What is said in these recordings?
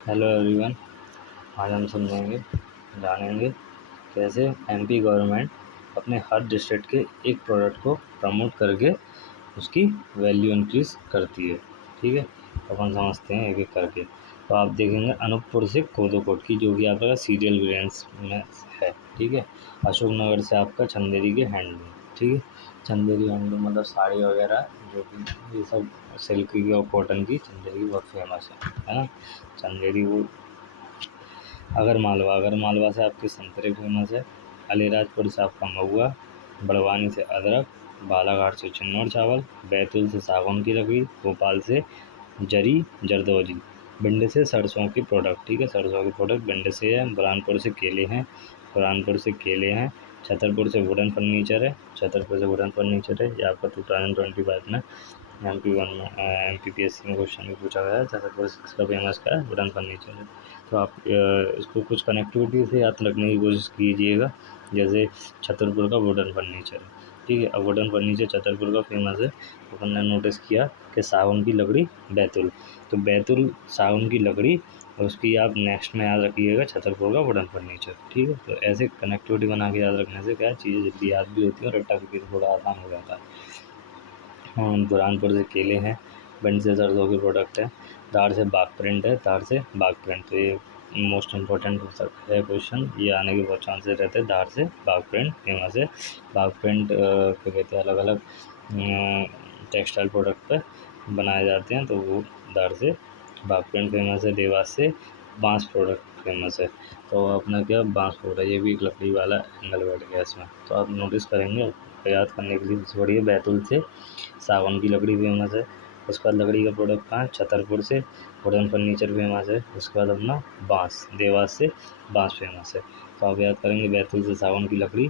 Hello everyone. आज हम समझेंगे जानेंगे कैसे एमपी गवर्नमेंट अपने हर डिस्ट्रिक्ट के एक प्रोडक्ट को प्रमोट करके उसकी वैल्यू इंक्रीज़ करती है। ठीक है, तो अपन समझते हैं एक एक करके। तो आप देखेंगे अनूपपुर से कोदोकोट की, जो कि आपका सीरियल ग्रेन्स में है। ठीक है, अशोकनगर से आपका चंदेरी के हैंडलूम। ठीक है, चंदेरी हैंडलूम मतलब साड़ी वगैरह, जो कि ये सब सिल्क की और कॉटन की चंदेरी बहुत फेमस है ना। चंदेरी वो अगर मालवा से आपके संतरे फेमस है। अलीराजपुर से आपका महुआ, बड़वानी से अदरक, बालाघाट से चिन्नौर चावल, बैतूल से सागौन की लकड़ी, भोपाल से जरी जरदोजी, भिंड से सरसों की प्रोडक्ट। ठीक है, सरसों की प्रोडक्ट भिंड से है। बुरहानपुर से केले हैं। छतरपुर से वुडन फर्नीचर है। ये आपका 2025 में MPPSC में क्वेश्चन भी पूछा गया है। छतरपुर का फेमस का है वुडन फर्नीचर है। तो आप इसको कुछ कनेक्टिविटी से याद रखने की कोशिश कीजिएगा। जैसे छतरपुर का वुडन फर्नीचर है। ठीक है, अब वुडन फर्नीचर छतरपुर का फेमस है, तो अपन ने नोटिस किया कि सागौन की लकड़ी बैतूल, तो बैतूल सागौन की लकड़ी, और उसकी आप नेक्स्ट में याद रखिएगा छतरपुर का वुडन फर्नीचर। ठीक है, तो ऐसे कनेक्टिविटी बना के याद रखने से क्या है, चीज़ें जल्दी याद भी होती है और रट्टा भी थोड़ा आसान हो जाता है। बुरहानपुर से केले हैं। भिंड से सरसों की प्रोडक्ट है। धार से बाग प्रिंट है। तो ये मोस्ट इम्पोर्टेंट हो सकता है क्वेश्चन, ये आने के बहुत चांसेस रहते हैं। धार से बाग प्रिंट फेमस है। बाग प्रिंट क्या कहते हैं, अलग अलग टेक्सटाइल प्रोडक्ट पे बनाए जाते हैं, तो वो धार से बाग प्रिंट फेमस है। देवास से बांस प्रोडक्ट फेमस है। तो अपना क्या बांस प्रोडक्ट, ये भी एक लकड़ी वाला एंगल बैठ गया इसमें, तो आप नोटिस करेंगे। याद करने के लिए सबसे बढ़िया बैतूल से सागौन की लकड़ी फेमस है। उसके बाद लकड़ी का प्रोडक्ट कहाँ है, छतरपुर से वुडन फर्नीचर फेमस है। उसके बाद अपना बांस, देवास से बांस फेमस है। तो आप याद करेंगे बैतूल से सागौन की लकड़ी,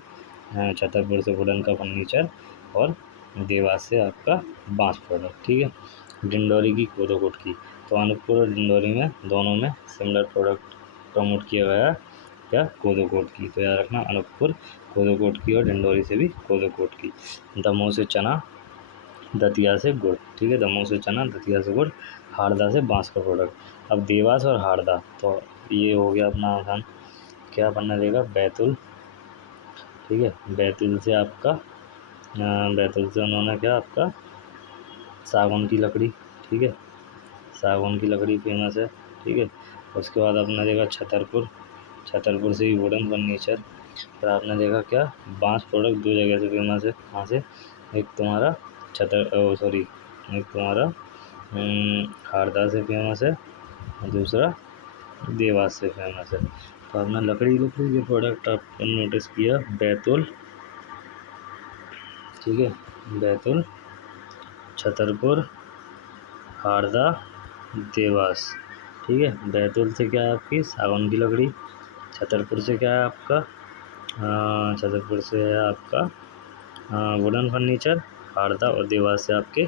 छतरपुर से वुडन का फर्नीचर, और देवास से आपका बांस प्रोडक्ट। ठीक है, डिंडोरी की कोदोकोट की, तो अनूपपुर और डिंडोरी में दोनों में सिमिलर प्रोडक्ट प्रमोट किया गया क्या, कोदोकोट की। तो याद रखना अनूपपुर कोदोकोट की और डिंडोरी से भी कोदोकोट की। दमोह से चना, दतिया से गुड़। ठीक है, दमोह से चना, दतिया से गुड़, हारदा से बांस का प्रोडक्ट। अब देवास और हारदा, तो ये हो गया अपना आसान। क्या बनना देगा, बैतूल। ठीक है, बैतूल से उन्होंने क्या आपका सागौन की लकड़ी। ठीक है, सागौन की लकड़ी फेमस है। ठीक है, उसके बाद आपने देखा छतरपुर से ही वुडन फर्नीचर। फिर आपने देखा क्या, बांस प्रोडक्ट दो जगह से फेमस है। कहाँ से, एक तुम्हारा एक तुम्हारा हारदा से फेमस है, और दूसरा देवास से फेमस है। तो आपने लकड़ी के प्रोडक्ट आपने नोटिस किया, बैतूल। ठीक है, बैतूल, छतरपुर, हारदा, देवास। ठीक है, बैतूल से क्या है आपकी सागौन की लकड़ी। छतरपुर से क्या है आपका, छतरपुर से है आपका वुडन फर्नीचर। हारदा और देवास से आपके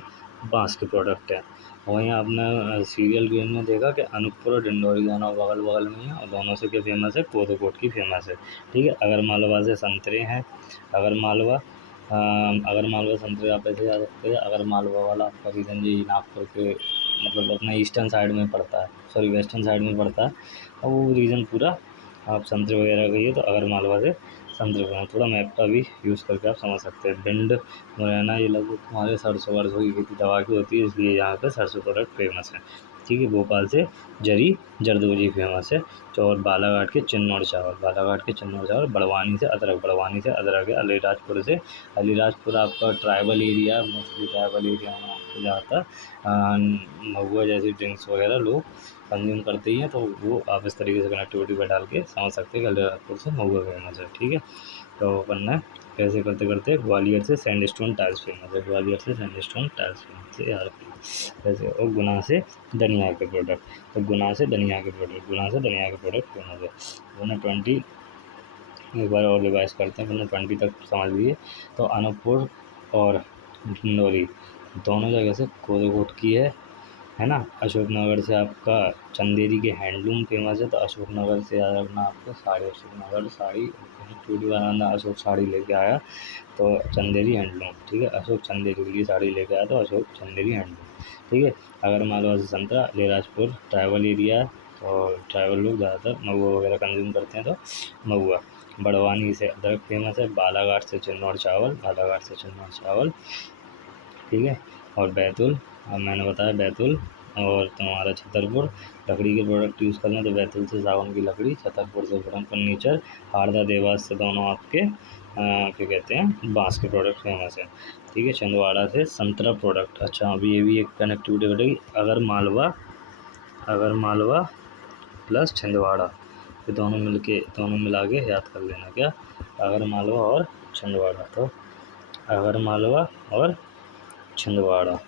बांस के प्रोडक्ट हैं। वहीं आपने सीरियल गेम में देखा कि अनूपपुर और डिंडोरी दोनों बगल बगल में हैं, और दोनों से क्या फेमस है, कोदोकोट की फेमस है। ठीक है, अगर मालवा से संतरे हैं। अगर मालवा अगर मालवा संतरे आप ऐसे याद रखते हैं, अगर मालवा वाला आपका रीजन जी नागपुर के मतलब अपना ईस्टर्न साइड में पड़ता है, सॉरी वेस्टर्न साइड में पड़ता है, और वो रीजन पूरा आप संतरे वगैरह कहिए, तो अगर मालवा से संतरे का थोड़ा मैप का भी यूज़ करके आप समझ सकते हैं। भिंड, मुरैना, ये लगभग तुम्हारे सरसों वरसों की खेती दवा की होती है, इसलिए यहाँ पे सरसों प्रोडक्ट फेमस है। ठीक है, भोपाल से जरी जरदोजी फेमस है। तो और बालाघाट के चिन्नौर चावल, बड़वानी से अदरक है। अलीराजपुर आपका tribal area, mostly tribal area में आपको जाता है। महुआ जैसी ड्रिंक्स वगैरह लोग कंज्यूम करते ही हैं, तो वो आप इस तरीके से कनेक्टिविटी पर डाल के समझ सकते हैं कि अलीराजपुर से महुआ फेमस है। ठीक है, तो अपन ने कैसे करते करते ग्वालियर से सैंडस्टोन टाइल्स फेमस है। यार वैसे, और गुना से धनिया के प्रोडक्ट फेमस है। वरना 20 एक बार और रिवाइज करते हैं, वरना 20 तक समझ लीजिए। तो अनूपपुर और डिंडोरी दोनों जगह से कोदोकोट की है ना। अशोकनगर से आपका चंदेरी के हैंडलूम फेमस है, तो अशोकनगर से याद रखना आपको अशोकनगर साड़ी, टूटी वाला अशोक साड़ी लेके आया, तो चंदेरी हैंडलूम। ठीक है, अशोक चंदेरी की साड़ी लेके आया, तो अशोक चंदेरी हैंडलूम। ठीक है, अगर मालवा से संतरा, अलीराजपुर ट्राइबल एरिया, और ट्राइबल लोग ज़्यादातर महुआ वगैरह कंज्यूम करते हैं, तो महुआ। बड़वानी से अदरक फेमस है। बालाघाट से चिन्नौर चावल, बालाघाट से चिन्नौर चावल, ठीक है। और बैतूल, अब मैंने बताया बैतूल। और तुम्हारा छतरपुर, लकड़ी के प्रोडक्ट यूज़ करना, तो बैतूल से सागवान की लकड़ी, छतरपुर से वुडन फर्नीचर, हरदा देवास से दोनों आपके क्या कहते हैं, बांस के प्रोडक्ट फेमस है, ठीक है। छिंदवाड़ा से संतरा प्रोडक्ट। अच्छा, अभी ये भी एक कनेक्टिविटी घटेगी। अगर मालवा प्लस छिंदवाड़ा, ये दोनों मिला के याद कर लेना क्या, अगर मालवा और छिंदवाड़ा। तो अगर मालवा और छिंदवाड़ा,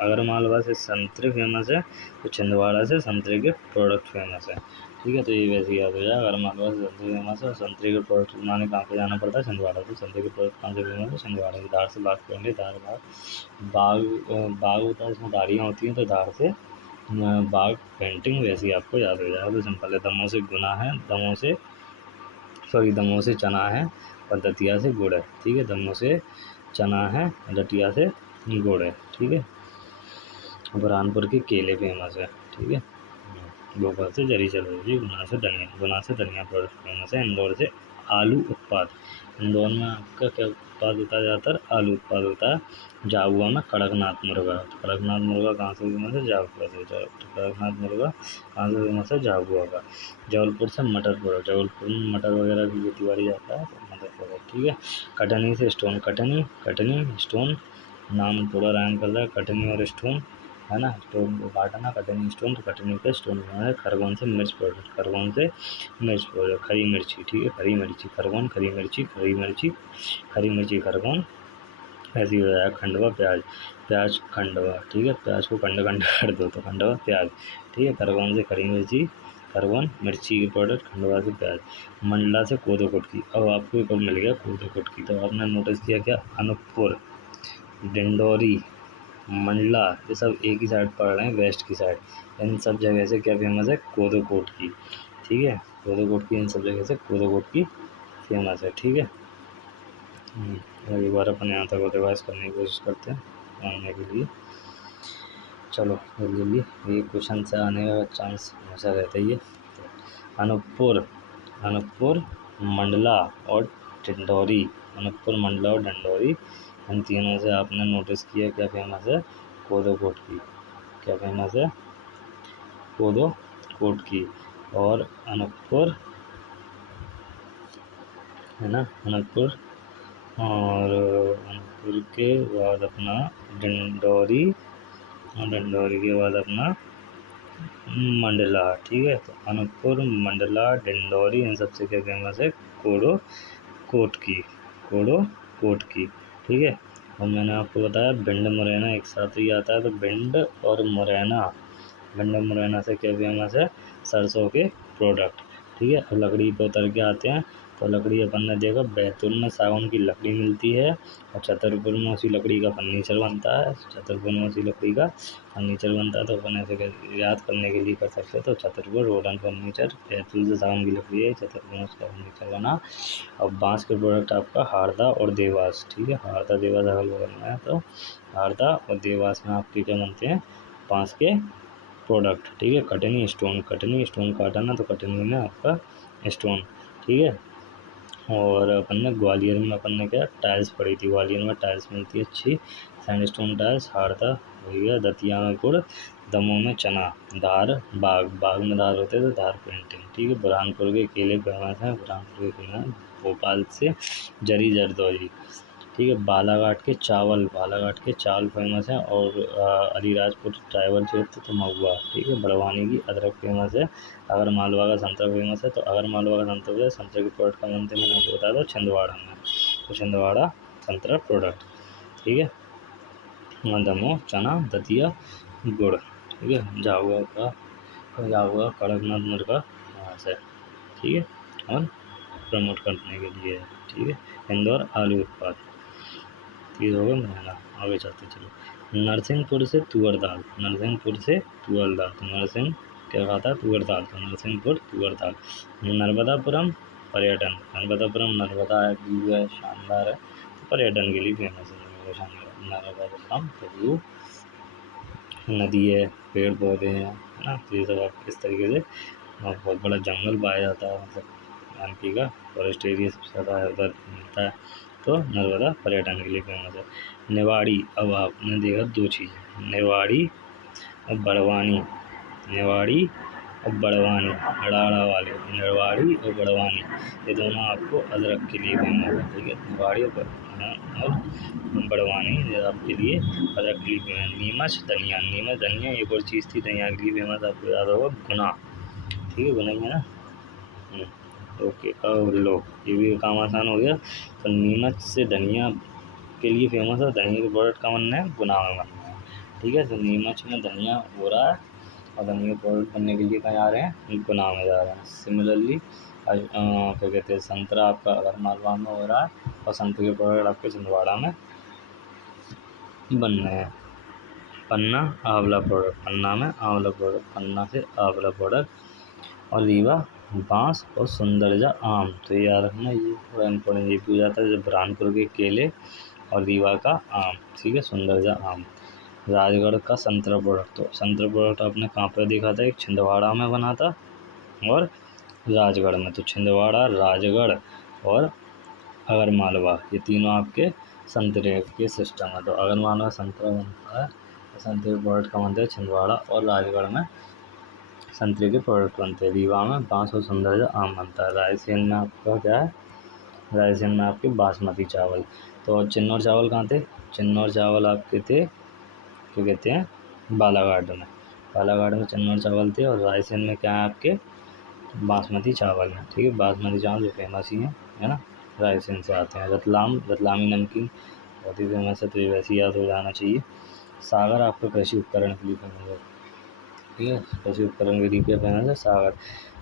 अगर मालवा से संतरे फेमस है, तो छिंदवाड़ा से संतरे के प्रोडक्ट फेमस है, ठीक है। तो ये वैसे याद हो जाए, अगर मालवा से संतरे फेमस है और संतरे के प्रोडक्ट बनाने कहाँ पे जाना पड़ता है, छिंदवाड़ा। तो संतरे के प्रोडक्ट कहाँ से फेमस है, छिंदवाड़ा की। धार से बाग पहले धार बाग बाग होता है, इसमें धारियाँ होती हैं, तो धार से बाग पेंटिंग वैसे ही आपको याद हो जाएगा। तो सिंपल है। दमों से चना है और दतिया से गुड़ है, ठीक है। दमों से चना है, दतिया से गुड़ है, ठीक है। बुरहानपुर के केले फेमस है, ठीक है। भोपाल से जरी चलौजी, गुना से धनिया प्रोडक्ट फेमस है। इंदौर से आलू उत्पाद, इंदौर में आपका क्या उत्पाद होता है, ज़्यादातर आलू उत्पाद होता है। झाबुआ में कड़कनाथ मुर्गा, तो कड़कनाथ मुर्गा कहाँ से फेमस है, झाबुआ से। कड़कनाथ मुर्गा कहाँ से फेमस है, झाबुआ का। जबलपुर से मटर प्रोडक्ट, जबलपुर में मटर वगैरह की खेती बाड़ी जाता है, तो मटर प्रोडक्ट, ठीक है। कटनी से स्टोन, कटनी स्टोन, नाम थोड़ा रैम कर रहा है, कटनी और स्टोन, है ना। स्टोन को काटना, कटनी स्टोन, तो कटनी पे स्टोन बनाना है। खरगोन से मिर्च प्रोडक्ट, खरी मिर्ची, ठीक है। खरी मिर्ची खरगोन, खरी मिर्ची खरगोन, ऐसे ही हो जाएगा। खंडवा प्याज खंडवा, ठीक है। प्याज को खंड कर दो, तो खंडवा प्याज, ठीक है। खरगोन से खरी मिर्ची, खरगोन मिर्ची के प्रोडक्ट, खंडवा से प्याज। मंडला से कोदो कुटकी, अब आपको एक और मिल गया कोदो कुटकी, तो आपने नोटिस किया क्या, अनूपपुर, डिंडोरी, मंडला, ये सब एक ही साइड पड़ रहे हैं, वेस्ट की साइड। इन सब जगह से क्या फेमस है, कोदो कोट की, ठीक है। कोदो कोट की, इन सब जगह से कोदो कोट की फेमस है, ठीक है। एक बार अपन यहाँ तक रिवाइज करने की कोशिश करते हैं आने के लिए। चलो जल्दी ये क्वेश्चन से आने का चांस हमेशा रहता ही है। तो अनूपपुर, मंडला और डिंडोरी, अनूपपुर, मंडला और डिंडोरी, इन तीनों से आपने नोटिस किया क्या फेमस है, कोदो कोट की। क्या फेमस है, कोदो कोट की। और अनूपपुर, है ना, अनूपपुर, और अनूपपुर के बाद अपना डिंडोरी, और डिंडोरी के बाद अपना मंडला, ठीक है। तो अनूपपुर, मंडला, डिंडोरी, इन सबसे क्या फेमस है, कोडो कोट की, कोडो कोट की, ठीक है। और मैंने आपको बताया भिंड मुरैना एक साथ ही आता है, तो भिंड मुरैना से क्या फेमस है, सरसों के प्रोडक्ट, ठीक है। और लकड़ी पे उतर के आते हैं, तो लकड़ी अपन ने देखा बैतूल में सागवान की लकड़ी मिलती है, और छतरपुर में उसी लकड़ी का फर्नीचर बनता है, तो अपन ऐसे याद करने के लिए कर सकते हैं। तो छतरपुर वुडन फर्नीचर, बैतूल से सागवान की लकड़ी है, छतरपुर में उसका फर्नीचर बना। और बांस के प्रोडक्ट आपका हारदा और देवास, ठीक है। हारदा देवास अगल बगल में है, तो हारदा और देवास में आपके क्या बनते हैं, बांस के प्रोडक्ट, ठीक है। कटनी स्टोन काटना, तो कटनी में आपका स्टोन, ठीक है। और अपन ने ग्वालियर में अपन ने क्या टाइल्स पड़ी थी, ग्वालियर में टाइल्स मिलती है अच्छी, सैंडस्टोन टाइल्स। हारदा हो गया, दतिया में गुड़, दमोह में चना, बाग में धार होते हैं, तो धार पेंटिंग, ठीक है। बुरहानपुर के केले फेमस हैं, भोपाल से जरी जरदौजी, ठीक है। बालाघाट के चावल फेमस हैं, और अलीराजपुर ट्राइबल क्षेत्र तो महुआ, ठीक है। बड़वानी की अदरक फेमस है। अगर मालवा का संतरा फेमस है, तो अगर मालवा का संतरा के प्रोडक्ट का बनते मैंने आपको बताया था छिंदवाड़ा में, तो छिंदवाड़ा संतरा प्रोडक्ट, ठीक है। दमोह चना, दतिया गुड़, ठीक है। झाबुआ कड़कनाथ मुर्गा वहाँ से, ठीक है। और प्रमोट करने के लिए है, ठीक है। इंदौर आलू उत्पाद, ये होगा महंगा। आगे चलते चलो। नरसिंहपुर से तुअर दाल, तो नरसिंह क्या कहा था, तुअर दाल, तो नरसिंहपुर तुअर दाल। नर्मदापुरम पर्यटन, नर्मदा व्यू है, शानदार है, तो पर्यटन के लिए फेमस है, नर्मदापुरम, तो व्यू, नदी है, पेड़ पौधे हैं, है ना। तो ये सब आप इस तरीके से और बहुत बड़ा जंगल पाया जाता है, मतलब एमपी का फॉरेस्ट एरिया सबसे ज़्यादा उधर मिलता है। तो नर्मदा पर्यटन के लिए फेमस है। नेवाड़ी, अब आपने देखा दो चीज़ें, नेवाड़ी और बड़वानी। नेवाड़ी और बड़वानी, अड़ाड़ा वाले, नेवाड़ी और बड़वानी, ये दोनों आपको अदरक के लिए फेमस है। ठीक है, नेवाड़ी और बड़वानी ये आपके लिए अदरक के लिए फेमस। नीमच धनिया, नीमच धनिया एक और चीज़ थी धनिया के लिए फेमस, आपको याद होगा गुना। ठीक है, गुना ही है ना। ओके, और लो ये भी काम आसान हो गया। तो नीमच से धनिया के लिए फेमस है, धनिया के प्रोडक्ट का बनना है, गुना में बनना है। ठीक है, तो नीमच में धनिया हो रहा है और धनिया के प्रोडक्ट बनने के लिए कहाँ जा रहे हैं, गुना में जा रहे हैं। सिमिलरली क्या कहते हैं, संतरा आपका अगर मालवा में हो रहा है और संतरे के प्रोडक्ट आपके छिंदवाड़ा में बन रहे हैं। पन्ना आंवला प्रोडक्ट, पन्ना में आंवला प्रोडक्ट, पन्ना से आंवला प्रोडक्ट। और रीवा बांस और सुंदरजा आम, तो ये याद रखना, ये थोड़ा इम्पोर्टेंट, ये भी हो जाता है जब बुरहानपुर के केले और रीवा का आम। ठीक है, सुंदरजा आम। राजगढ़ का संतरा प्रोडक्ट, तो संतरा प्रोडक्ट आपने कहाँ पर देखा था, एक छिंदवाड़ा में बना था और राजगढ़ में। तो छिंदवाड़ा, राजगढ़ और अगर मालवा, ये तीनों आपके संतरे के सिस्टम है। तो अगर मालवा संतरा बनता है तो संतरे के प्रोडक्ट का बनता है छिंदवाड़ा, और राजगढ़ में संतरे के प्रोडक्ट बनते हैं। रीवा में बांस और सुंदरजा आम बनता है। रायसेन में आपका क्या है, रायसेन में आपके बासमती चावल। तो चिन्नौर चावल कहाँ थे, चिन्नौर चावल आपके थे क्या कहते हैं, बालाघाट में। बालाघाट में चिन्नौर चावल थे, और रायसेन में क्या है आपके बासमती चावल है। ठीक है, बासमती चावल जो फेमस ही है ना, रायसेन से आते हैं। रतलाम, रतलामी नमकीन बहुत ही फेमस है, तो ये वैसे ही याद हो जाना चाहिए। सागर आपका कृषि उपकरण के लिए फेमस है। ठीक है, कृषि उपकरण के लिए फेमस है सागर।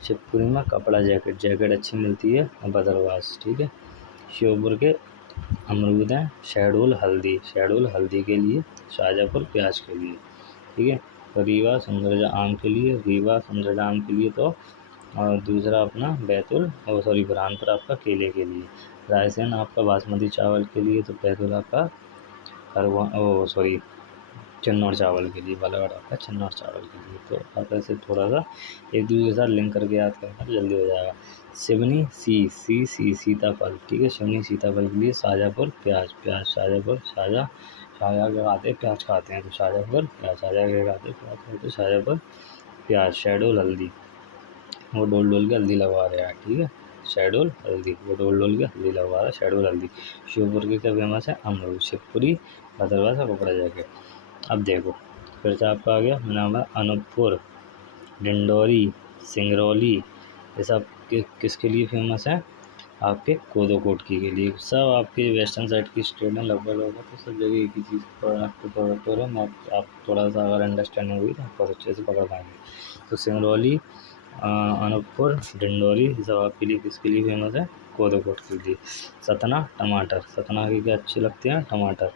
शिवपुरी में कपड़ा जैकेट, जैकेट अच्छी मिलती है और बदरवास। ठीक है, श्योपुर के अमरूद हैं। शहडोल हल्दी, शहडोल हल्दी के लिए। शाहजहाँपुर प्याज के लिए। ठीक है, तो रीवा सुंदरजा आम के लिए, रीवा सुंदरजा आम के लिए। तो और दूसरा अपना बैतूल और सॉरी बुरहानपुर आपका केले के लिए। रायसेन आपका बासमती चावल के लिए, तो बैतूल आपका खरगोन सॉरी चिन्नौर चावल के लिए, बालाघाट आपका चिन्नौर चावल के लिए। तो आप ऐसे थोड़ा सा एक दूसरे के साथ लिंक करके याद करना तो जल्दी हो जाएगा। सिवनी सी सीताफल। ठीक है, सिवनी सीताफल के लिए। शाहजहाँपुर प्याज, प्याज शाहजहाँपुर, शाहजहाँ के खाते प्याज खाते हैं, तो शाहजहाँपुर प्याज, शाहजहाँ के खाते प्याज खाते, तो शाहजहाँपुर प्याज। शहडोल हल्दी, वो डोल डोल के हल्दी लगवा रहा है। ठीक है, शहडोल हल्दी, वो डोल डोल के हल्दी लगवा रहा है, शहडोल हल्दी। शिवपुर के क्या फेमस है, अमरूद। शिवपुरी, भद्रवाह का कपड़ा जैकेट। अब देखो फिर से आपका आ गया नाम है, अनूपपुर, डिंडोरी, सिंगरौली, ये सब किसके लिए फेमस है, आपके कोदो कोटकी के लिए। सब आपके वेस्टर्न साइड की स्टेट में लगभग लगभग तो सब जगह एक ही चीज़ प्रोडक्ट हो रहा है। मैं आप थोड़ा सा अगर अंडरस्टैंडिंग हुई तो आप बहुत अच्छे से पकड़ पाएंगे। तो सिंगरौली, अनूपपुर, डिंडोरी, ये सब आपके लिए किसके लिए फेमस है, कोदो कोट के लिए। सतना टमाटर, सतना के क्या अच्छे लगते हैं, टमाटर।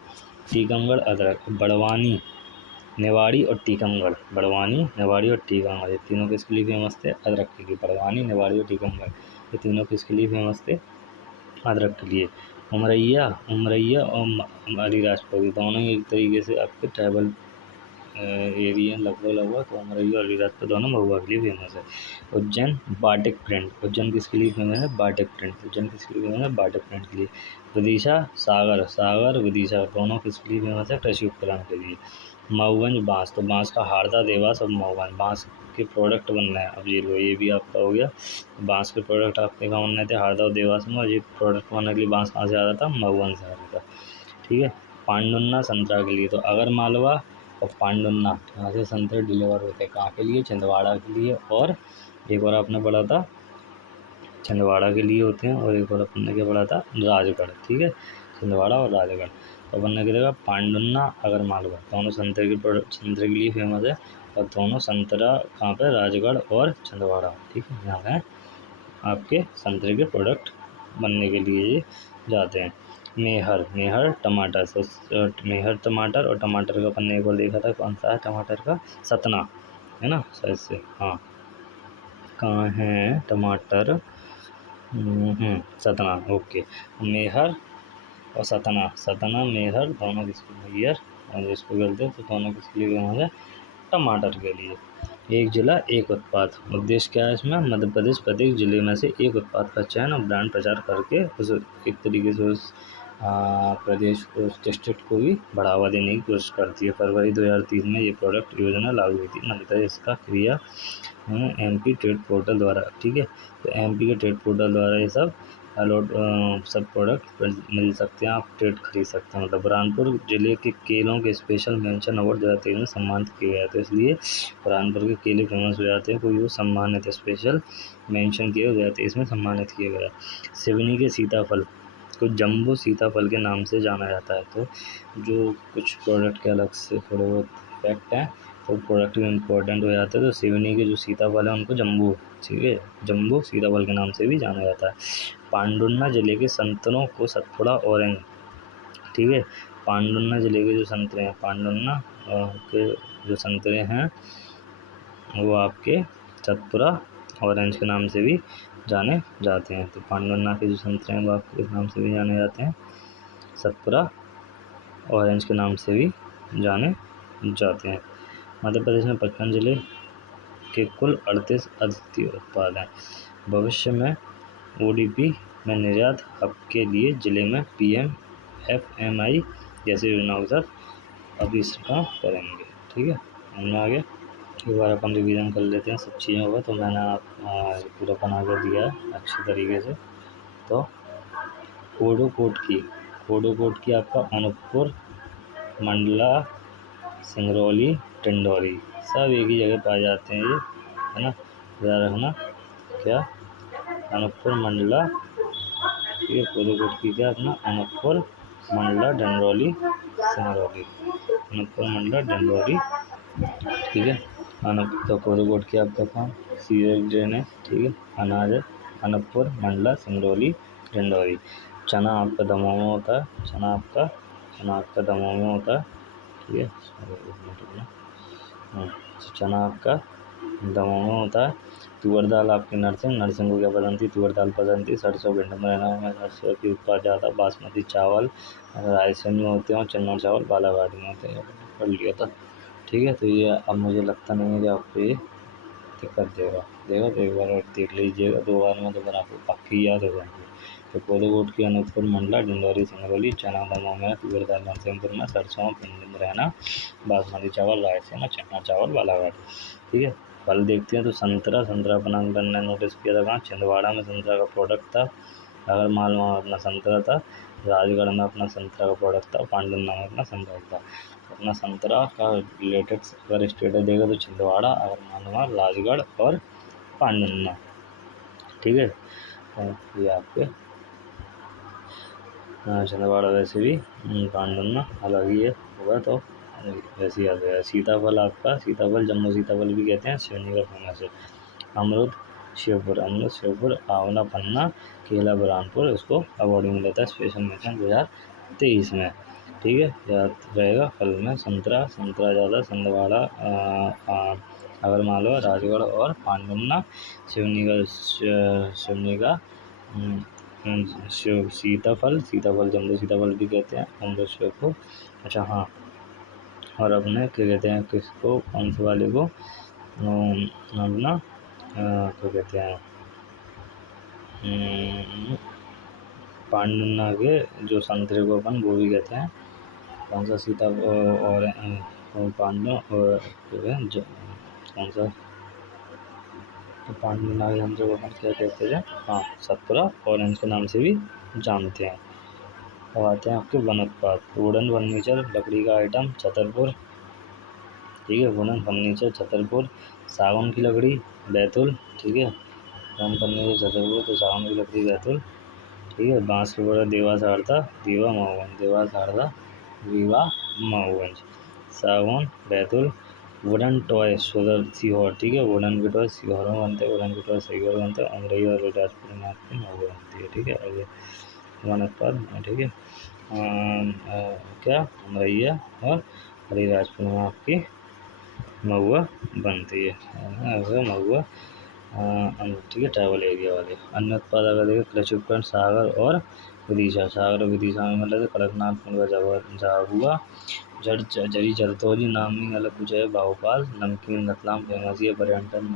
टीकमगढ़ अदरक। बड़वानी, नेवाड़ी और टीकमगढ़, बड़वानी, नेवाड़ी और टीकमगढ़, ये तीनों किसके लिए फेमस थे, अदरक के लिए। बड़वानी, नेवाड़ी और टीकमगढ़, ये तीनों किसके लिए फेमस थे, अदरक के लिए। उमरैया, उमरैया और अलीराजपुर, ये दोनों ही एक तरीके से आपके ट्राइबल एरिया लगभग लगभग। तो उमरैया और अलीराजपुर दोनों महुआ के लिए फेमस है। उज्जैन बाटिक प्रिंट, उज्जैन किसके लिए फेमस है, बाटिक प्रिंट, उज्जैन किसके लिए फेमस है, बाटिक प्रिंट के लिए। विदिशा सागर, सागर विदिशा दोनों किसके लिए फेमस है, कृषि उपकरण के लिए। मऊगंज बांस, तो बांस का हारदा, देवास और मऊगंज बांस के प्रोडक्ट बनना है। अब ये भी आपका हो गया। बांस के प्रोडक्ट आपके कहाँ बनने थे, हारदा और देवास में, और ये प्रोडक्ट बनने के लिए बांस कहाँ से आ रहा था, मऊगंज से आ रहा था। ठीक है, पांडुन्ना संतरा के लिए, तो अगर मालवा और पांडुन्ना यहाँ से संतरे डिलीवर होते हैं कहाँ के लिए, छिंदवाड़ा के लिए। और एक और आपने पढ़ा था छिंदवाड़ा के लिए होते हैं, और एक और अपन ने क्या पढ़ा था, राजगढ़। ठीक है, छिंदवाड़ा और राजगढ़। तो अपन ने क्या देखा, पांडुन्ना अगर मालवा दोनों संतरे के प्रोडक्ट, संतरे के लिए फेमस है, और दोनों संतरा कहाँ पे, राजगढ़ और छिंदवाड़ा। ठीक है, यहाँ पे आपके संतरे के प्रोडक्ट बनने के लिए ये जाते हैं। मेहर, मेहर टमाटर, मेहर टमाटर, और टमाटर का अपन ने एक और देखा था कौन सा है, टमाटर का सतना है ना शायद से, हाँ कहाँ है टमाटर, सतना। ओके, मेहर और सतना, सतना मेहर दोनों किसके लिए, मेहर और जिसको बोलते हैं, तो दोनों किसके लिए फेमस है, टमाटर के लिए। एक जिला एक उत्पाद, उद्देश्य क्या है इसमें? मध्य प्रदेश प्रत्येक जिले में से एक उत्पाद का चयन और ब्रांड प्रचार करके उस एक तरीके से उस प्रदेश को, उस डिस्ट्रिक्ट को भी बढ़ावा देने की कोशिश करती है। फरवरी 2030 में ये प्रोडक्ट योजना लागू हुई थी। मध्य प्रदेश का क्रिया MP ट्रेड पोर्टल द्वारा, ठीक है। तो MP के ट्रेड पोर्टल द्वारा ये सब अलॉट सब प्रोडक्ट मिल सकते हैं, आप ट्रेड खरीद सकते हैं। मतलब बुरहानपुर जिले के केलों के स्पेशल मेंशन अवार्ड 2023 में सम्मानित किए गए, तो इसलिए बुरहानपुर के केले फेमस हो जाते हैं, कोई वो सम्मानित स्पेशल मेंशन किए 2023 में सम्मानित किए गए। सिवनी के सीताफल को जम्बो सीताफल के नाम से जाना जाता है। तो जो कुछ प्रोडक्ट के अलग से थोड़े बहुत फैक्ट हैं, तो प्रोडक्ट भी इम्पोर्टेंट हो जाते हैं। तो सिवनी के जो सीताफल है उनको जम्बो, ठीक है, जम्बो सीताफल के नाम से भी जाना जाता है। पांडुन्ना जिले के संतरों को सतपुड़ा ऑरेंज, ठीक है, पांडुन्ना जिले के जो संतरे हैं, पांडुन्ना के जो संतरे हैं वो आपके सतपुड़ा ऑरेंज के नाम से भी जाने जाते हैं। तो पांडुन्ना के जो संतरे हैं वो आपके इस नाम से भी जाने जाते हैं, सतपुड़ा ऑरेंज के नाम से भी जाने जाते हैं। मध्य प्रदेश में 55 जिले के कुल 38 अद्वितीय उत्पाद हैं। भविष्य में ODP में निर्यात हब के लिए जिले में PM FMI जैसी योजनाओं के साथ अभिसरण करेंगे, ठीक है। हमने आगे एक बार अपन रिवीजन कर लेते हैं सब चीज़ों का। तो मैंने पूरा बना कर दिया है अच्छी तरीके से। तो कोडो की आपका अनूपपुर, मंडला, सिंगरौली, डिंडौरी सब एक ही जगह पाए जाते हैं, ये है ना, याद रखना। क्या? अनूपपुर, मंडला, ये कोडो की क्या अपना अनूपपुर, मंडला, डिंडौरी, सिंगरौली, अनूपपुर, मंडला, डिंडौरी, ठीक है। तो कोडो की आपका काम सीरियल ग्रेन है, ठीक है, अनाज है, अनूपपुर, मंडला, सिंगरौली, डिंडौरी। चना आपका दमोह में होता है, चना आपका दमोह में होता है, ठीक है। चना आपका दमोह में होता है। तुअर दाल आपकी नरसिंह को क्या पसंद थी? तुअर दाल पसंद थी। सरसों भिंड मुरैना में सरसों की उत्पाद ज़्यादा। बासमती चावल रायसेन में होते हैं और चन्ना चावल बालाघाट में होते हैं, पढ़ लिया था, ठीक है। तो ये अब मुझे लगता नहीं है कि आपको ये दिक्कत देगा तो एक बार और देख लीजिएगा, 2 बार में तो फिर आपको पक्की याद हो जाएगी। तो कोडो की अनूपपुर, मंडला, डिंडौरी, सिंगरौली, चना दमोह में, तुअर दाल नरसिंहपुर में, सरसों भिंड मुरैना, बासमती चावल रायसेन और चना चावल बालाघाट, ठीक है। फल देखते हैं तो संतरा अपना ने नोटिस किया था कहाँ? छिंदवाड़ा में संतरा का प्रोडक्ट था। अगर माल वहाँ अपना संतरा था। राजगढ़ में अपना संतरा का प्रोडक्ट था। पांडुन्ना में अपना संतरा था। अपना संतरा का रिलेटेड अगर स्टेटस देगा तो छिंदवाड़ा, अगर मालवा राजगढ़ और पांडुन्ना, ठीक है। ये आपके छिंदवाड़ा वैसे भी पांडुन्ना अलग ही है होगा, तो वैसे ही आ गया। सीताफल जम्मू सीताफल भी कहते हैं, सिवनी का फेमस है। अमरूद शिवपुर, आंवला पन्ना, केला बुरहानपुर, इसको अवार्ड मिला था स्पेशल मेंशन 2023 में, ठीक है। याद रहेगा। फल में संतरा ज़्यादा, छिंदवाड़ा, अगर मालवा, राजगढ़ और पांडुन्ना। सिवनी का सीताफल जम्बू सीताफल भी कहते हैं, अमरूद शिवपुर। अच्छा हाँ, और अपने क्या कहते हैं किसको, कौन से वाले को, अपना क्या कहते हैं पांडुन्ना के जो संतरे को अपन वो भी कहते हैं, कौन सा सीता और पांडु और कौन सा, तो पांडुन्ना के संतरे को अपन क्या कहते हैं? हाँ, सतपुड़ा ऑरेंज के नाम से भी जानते हैं। अब आते हैं आपके वन उत्पाद। वुडन फर्नीचर, लकड़ी का आइटम, छतरपुर, ठीक है। वुडन फर्नीचर छतरपुर, सागौन की लकड़ी बैतूल, ठीक है। वुडन फर्नीचर छतरपुर, तो सागौन की लकड़ी बैतूल, ठीक है। बांस के बड़ा देवास हरदा, रीवा मऊगंज, सागौन बैतूल। वुडन टॉय सीहोर, ठीक है। वुडन के टॉय सीहोर में बनते हैं, वुडन के टॉय सीहोर में बनते हैं। अमरैया और बिलासपुर में आपकी मऊ बनती है, ठीक है। और ये वन उत्पाद, ठीक है। क्या अमरैया और अलीराजपुर में आपकी महुआ बनती है, महुआ, ठीक है। ट्राइबल एरिया वाले। अन्य उत्पाद अगर देखें कृषि उपकरण सागर और विदिशा सागर विदिशा में मतलब कड़कनाथ मुर्गा झाबुआ जरी जरदौरी नामी अलग कुछ है भोपाल नमकीन रतलाम फेमस है पर्यटन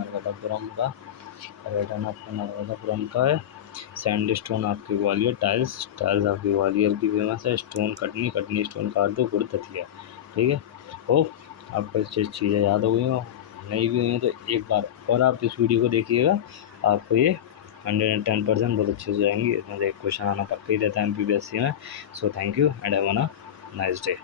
आपका नर्मदापुरम का है। सैंड स्टोन आपके ग्वालियर टाइल्स आपके ग्वालियर की फेमस है। स्टोन कटनी स्टोन काट दो गुड़ दतिया। ठीक है। होप आपको चीज़ें याद हो गई हो, नहीं भी हुई हैं तो एक बार और आप इस वीडियो को देखिएगा, आपको ये 110% बहुत अच्छे से जाएंगी। इसमें से एक क्वेश्चन आना पक्का ही रहता है MPPSC में। So thank you and have a nice day.